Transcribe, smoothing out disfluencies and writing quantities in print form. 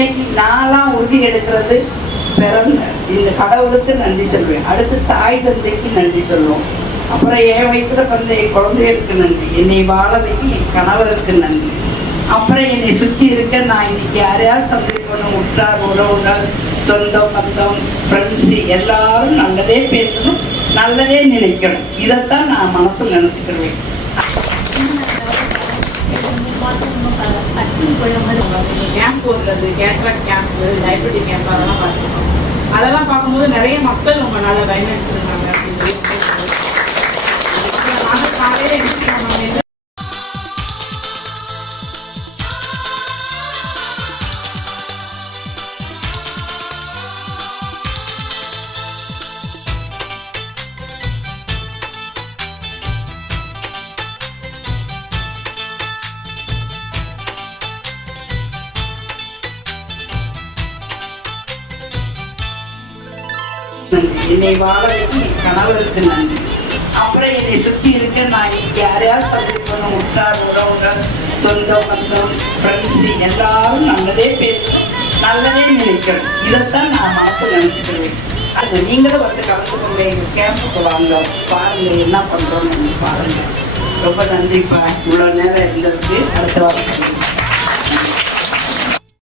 இன்னைக்கு நான்லாம் உறுதி எடுக்கிறது பிறந்த இந்த கடவுளுக்கு நன்றி சொல்வேன். அடுத்து தாய் தந்தைக்கு நன்றி சொல்லுவோம். அப்புறம் என் வயிற்றுல பிறந்த என் குழந்தைகளுக்கு நன்றி, என்னை வாழ வைக்க என் கணவருக்கு நன்றி. அப்புறம் என்னை சுற்றி இருக்க நான் இன்னைக்கு யாரையாவது சந்திக்கணும், உற்றார் உறவுகள், சொந்தம் பந்தம், ஃப்ரெண்ட்ஸு எல்லாரும் நல்லதே பேசணும், நல்லதே நினைக்கணும். இதைத்தான் நான் மனசில் நினச்சிக்கிடுவேன். கேம்ப் போடுறது, கேட்ராக்ட் கேம்ப்பு, டைபெட்டிக் கேம்ப் அதெல்லாம் பார்த்துருக்கோம். அதெல்லாம் பார்க்கும்போது நிறைய மக்கள் உங்களால் பயனடிச்சிருக்காங்க அப்படின்னு நாங்கள் காலையில் எழுந்திரிக்கணும். என்னை வாழ வைக்க என் கணவருக்கு நன்றி. அப்புறம் என்னை சுற்றி இருக்க நான் யாரையாவது சந்திக்கணும், உற்றார் உறவுகள், சொந்தம் பந்தம், ஃப்ரெண்ட்ஸு எல்லாரும் நல்லதே பேசணும், நல்லதே நினைக்கணும். இதைத்தான் நான் மனசில் நினச்சிக்கிடுவேன். அது நீங்களும் வந்து கலந்துக்கோங்க, எங்கள் கேம்புக்கு வாங்க, பாருங்கள் என்ன பண்ணுறோன்னு பாருங்கள். ரொம்ப நன்றிப்பா, இவ்வளோ நேரம் இருந்ததுக்கு. அடுத்த வாரம்